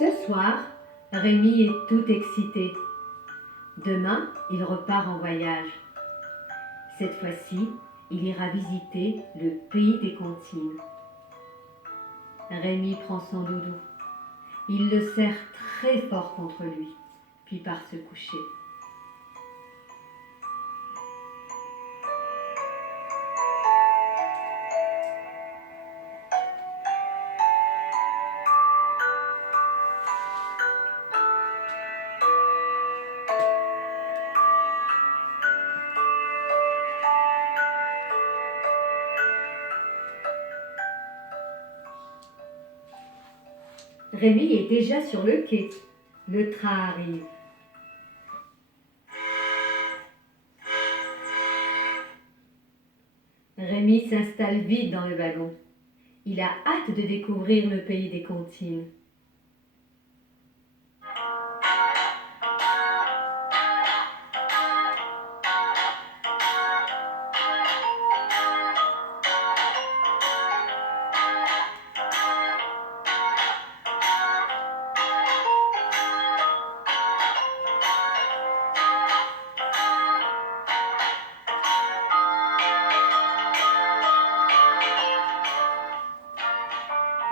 Ce soir, Rémi est tout excité. Demain, il repart en voyage. Cette fois-ci, il ira visiter le pays des comptines. Rémi prend son doudou. Il le serre très fort contre lui, puis part se coucher. Rémi est déjà sur le quai. Le train arrive. Rémi s'installe vite dans le wagon. Il a hâte de découvrir le pays des comptines.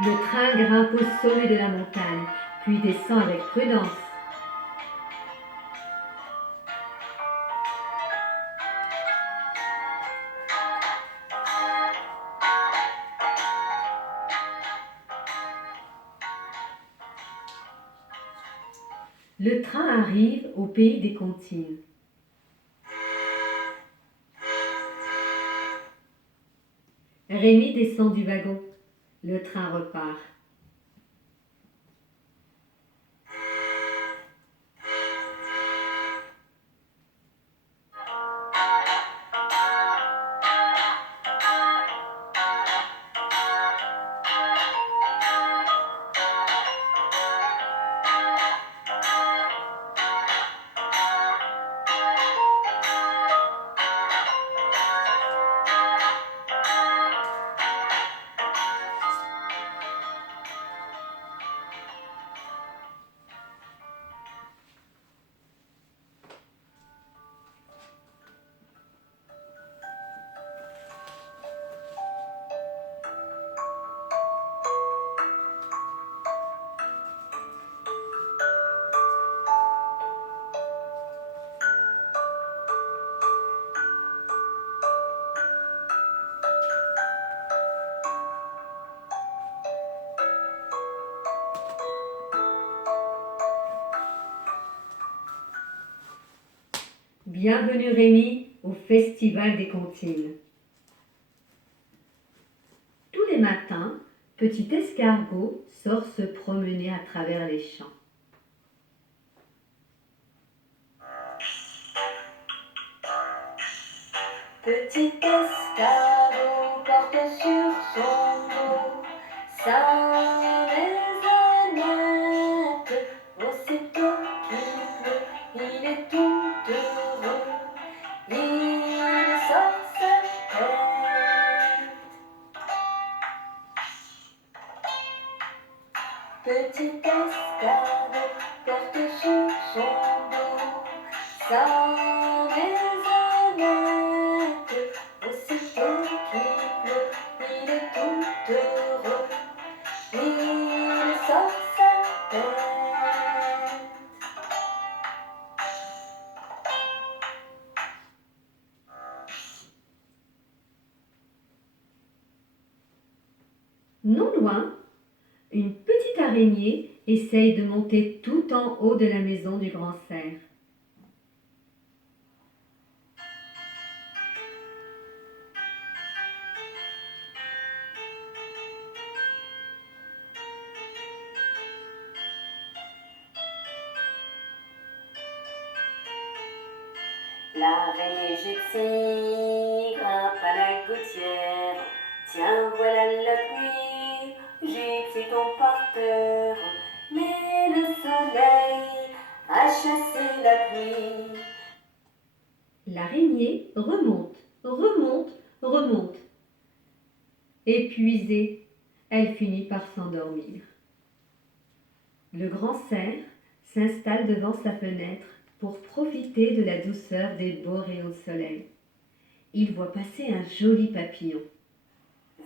Le train grimpe au sommet de la montagne, puis descend avec prudence. Le train arrive au pays des comptines. Rémi descend du wagon. Le train repart. Bienvenue Rémi au Festival des Comptines. Tous les matins, petit escargot sort se promener à travers les champs. Petit escargot porte sur son dos sa maisonnette. Aussitôt qu'il pleut, il est tout heureux. Il sort sa tête. Petit escargot porte sur son dos sa maisonnette. Aussitôt qu'il pleut, il est tout heureux. Il sort sa tête. Non loin, une petite araignée essaye de monter tout en haut de la maison du grand cerf. L'araignée gypsy grimpe à la gouttière. Tiens, voilà la pluie, gypsy tombe par terre. Mais le soleil a chassé la pluie. L'araignée remonte, remonte, remonte. Épuisée, elle finit par s'endormir. Le grand cerf s'installe devant sa fenêtre pour profiter de la douceur des beaux rayons de soleil. Il voit passer un joli papillon.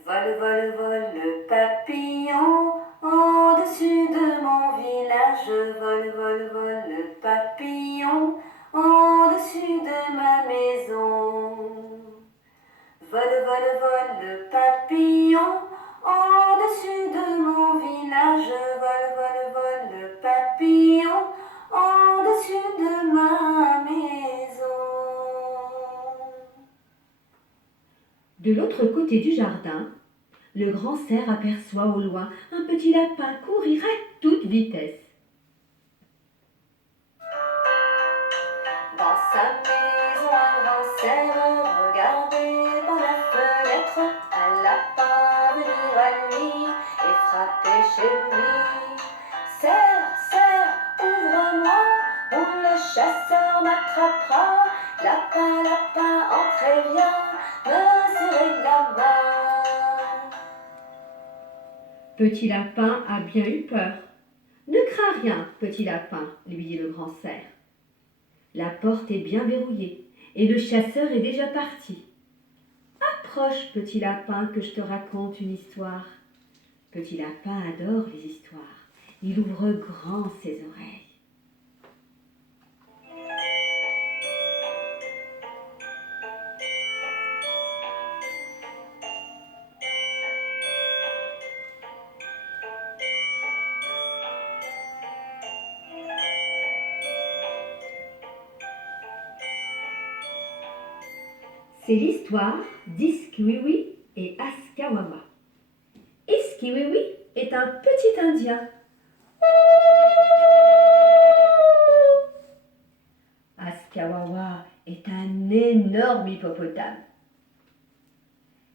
Vole, vole, vole le papillon au-dessus de mon village. Vole, vole, vole le papillon au-dessus de ma maison. Vole, vole, vole le papillon au-dessus de mon village. Vole, vole, vole le papillon au-dessus de ma maison. De l'autre côté du jardin, le grand cerf aperçoit au loin un petit lapin courir à toute vitesse. Dans sa maison, un grand cerf regardait par la fenêtre un lapin venir à lui et frapper chez lui. Cerf, cerf, ouvre-moi, ou le chasseur m'attrapera. Lapin, lapin, entrez, viens, me serrer la main. Petit lapin a bien eu peur. Ne crains rien, petit lapin, lui dit le grand cerf. La porte est bien verrouillée et le chasseur est déjà parti. Approche, petit lapin, que je te raconte une histoire. Petit lapin adore les histoires. Il ouvre grand ses oreilles. C'est l'histoire d'Iskiwiwi et Askawawa. Iskiwiwi est un petit Indien. Askawawa est un énorme hippopotame.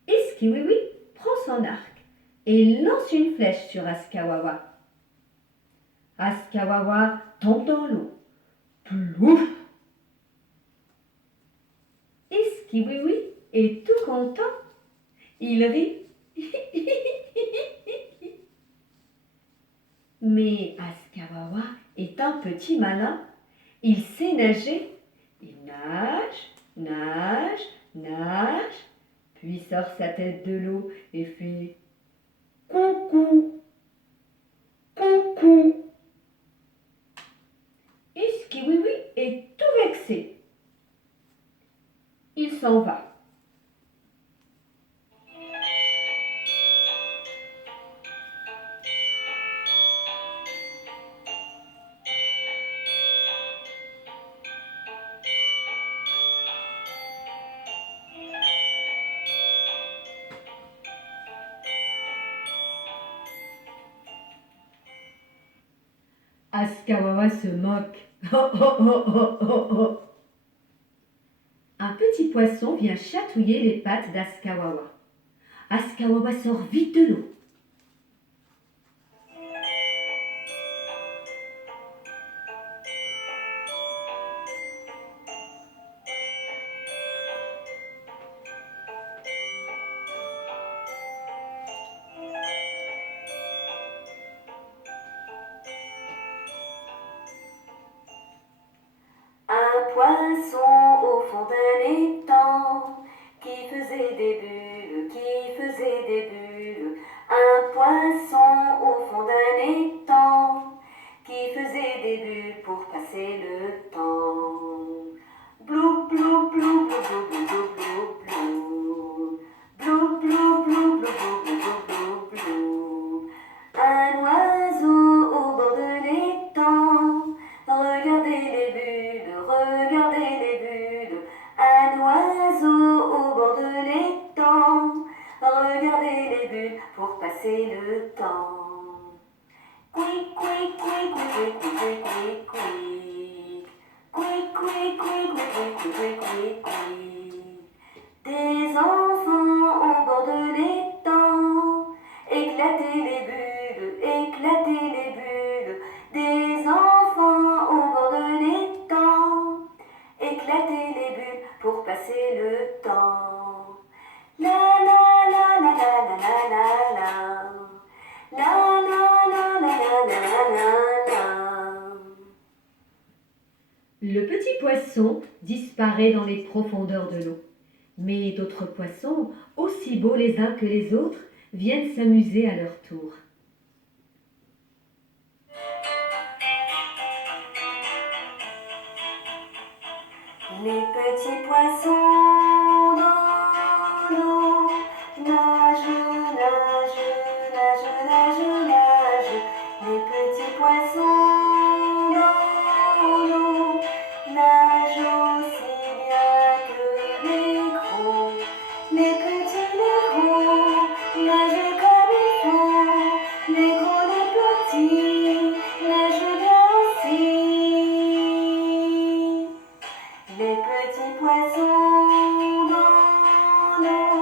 Iskiwiwi prend son arc et lance une flèche sur Askawawa. Askawawa tombe dans l'eau. Plouf! Iskiwiwi est tout content. Il rit. Mais Askawawa est un petit malin. Il sait nager. Il nage, nage, nage, puis sort sa tête de l'eau et fait coucou, coucou. Iskiwiwi est tout vexé. Il s'en va. Askawawa se moque. Oh, oh, oh, oh, oh, oh. Un petit poisson vient chatouiller les pattes d'Askawawa. Askawawa sort vite de l'eau. Un poisson au fond d'un étang qui faisait des bulles, qui faisait des bulles. Un poisson au fond d'un étang qui faisait des bulles pour passer le temps. Blou, blou, blou, blou, blou, blou, blou, blou. Blou, blou, blou, blou, blou, blou, blou, blou. Un oiseau au bord de l'étang regardez les bulles, regardez les bulles. Un oiseau au bord de l'étang. Regardez les bulles pour passer le temps. Quick, quick, quick, quick, quick, quick, quick. Quick, quick, quick, quick, quick, quick, quick. Des enfants au bord de l'étang. Éclatez les bulles, éclatez les bulles. Des enfants au bord de l'étang. Éclatez les bulles pour passer le temps. La la la la la la la la la. La la la la la la la la. Le petit poisson disparaît dans les profondeurs de l'eau. Mais d'autres poissons, aussi beaux les uns que les autres, viennent s'amuser à leur tour. Les petits poissons dans l'eau nagent, nagent, nagent, nagent, nagent. Les petits poissons dans l'eau nagent aussi bien que les gros. Les petits, les gros nagent comme il faut. Les gros, les petits nagent bien aussi. Les petits poissons dans l'eau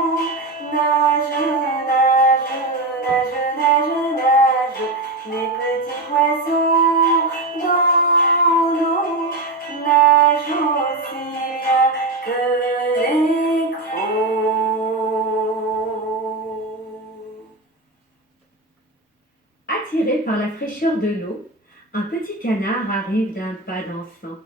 nagent, nagent, nagent, nagent, nagent. Les petits poissons dans l'eau nagent aussi bien que les gros. Attiré par la fraîcheur de l'eau, un petit canard arrive d'un pas dansant.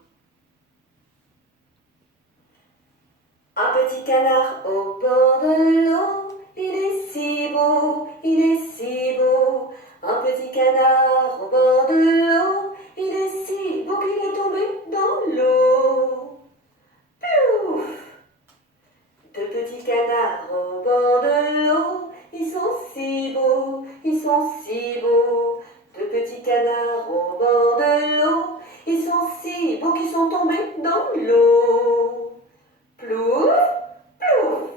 Un petit canard au bord de l'eau, il est si beau, il est si beau. Un petit canard au bord de l'eau, il est si beau qu'il est tombé dans l'eau. Plouf! Deux petits canards au bord de l'eau, ils sont si beaux, ils sont si beaux. Deux petits canards au bord de l'eau, ils sont si beaux qu'ils sont tombés dans l'eau. Plouf, plouf.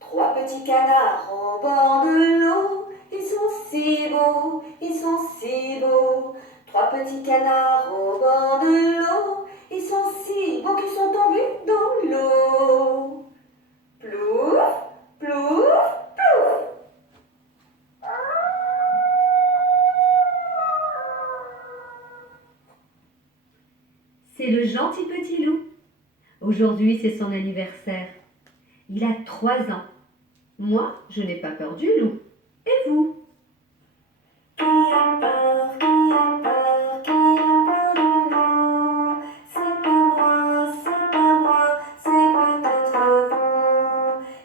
Trois petits canards au bord de l'eau, ils sont si beaux, ils sont si beaux. Trois petits canards au bord de l'eau, ils sont si beaux qu'ils sont tombés dans l'eau. Plouf, plouf, plouf. C'est le gentil petit loup. Aujourd'hui, c'est son anniversaire. Il a 3 ans. Moi, je n'ai pas peur du loup. Et vous? Qui a peur, qui a peur, qui a peur du loup? C'est pas moi, c'est pas moi, c'est peut-être vous.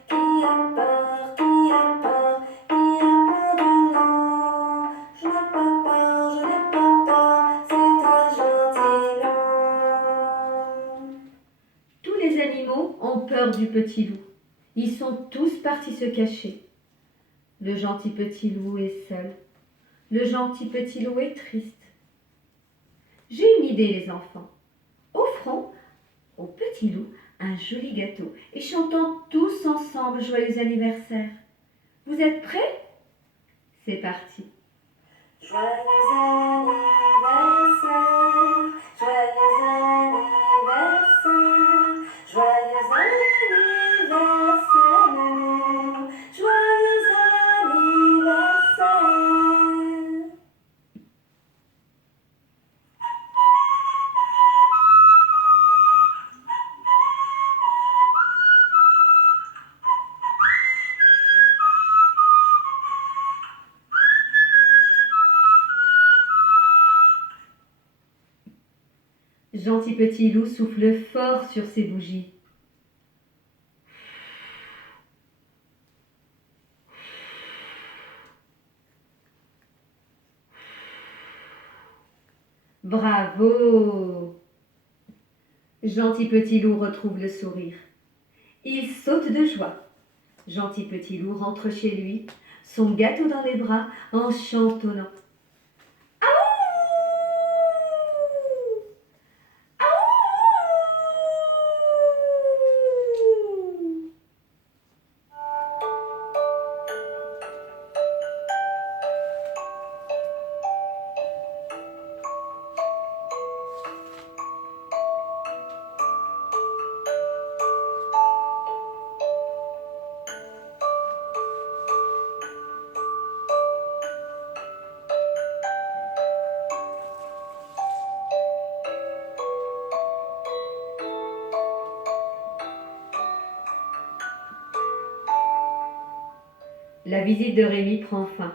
Qui a peur, qui a peur, qui a peur du loup? Je n'ai pas peur, je n'ai pas peur, c'est un gentil loup. Tous les animaux ont peur du petit loup. Ils sont tous partis se cacher. Le gentil petit loup est seul. Le gentil petit loup est triste. J'ai une idée, les enfants. Offrons au petit loup un joli gâteau et chantons tous ensemble joyeux anniversaire. Vous êtes prêts? C'est parti. Joyeux anniversaire, joyeux anniversaire, joyeux anniversaire, joyeux anniversaire. Gentil petit loup souffle fort sur ses bougies. Bravo! Gentil petit loup retrouve le sourire. Il saute de joie. Gentil petit loup rentre chez lui, son gâteau dans les bras, en chantonnant. La visite de Rémi prend fin.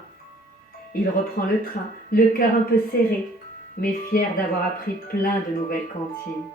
Il reprend le train, le cœur un peu serré. mais fier d'avoir appris plein de nouvelles cantines.